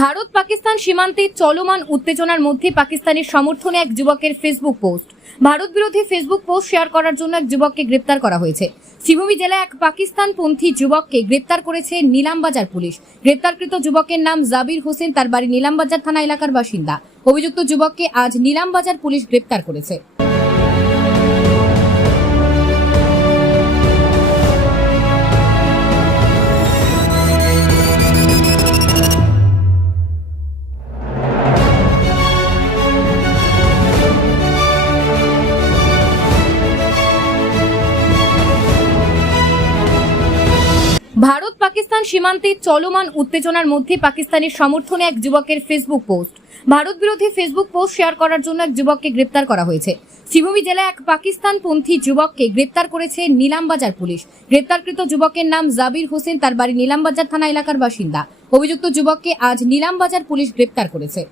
ভারত পাকিস্তান সীমান্তে চলমান উত্তেজনার মধ্যে পাকিস্তানের সমর্থনে এক যুবকের ফেসবুক পোস্ট ভারত বিরোধী ফেসবুক পোস্ট শেয়ার করার জন্য এক যুবককে গ্রেপ্তার করা হয়েছে। শ্রীভূমি জেলায় এক পাকিস্তানপন্থী যুবককে গ্রেপ্তার করেছে নিলামবাজার পুলিশ। গ্রেপ্তারকৃত যুবকের নাম জাবির হোসেন, তার বাড়ি নিলামবাজার থানা এলাকার বাসিন্দা। অভিযুক্ত যুবককে আজ নিলামবাজার পুলিশ গ্রেপ্তার করেছে। ভারত পাকিস্তান সীমান্তে চলমান উত্তেজনার মধ্যে পাকিস্তানের সমর্থনে এক যুবকের ফেসবুক পোস্ট। ভারত বিরোধী ফেসবুক পোস্ট শেয়ার করার জন্য এক যুবককে গ্রেপ্তার করা হয়েছে। শ্রীভূমি জেলায় এক পাকিস্তানপন্থী যুবককে গ্রেপ্তার করেছে নিলামবাজার পুলিশ। গ্রেপ্তারকৃত যুবকের নাম জাবির হোসেন, তার বাড়ি নিলামবাজার থানা এলাকার বাসিন্দা। অভিযুক্ত যুবককে আজ নিলামবাজার পুলিশ গ্রেপ্তার করেছে।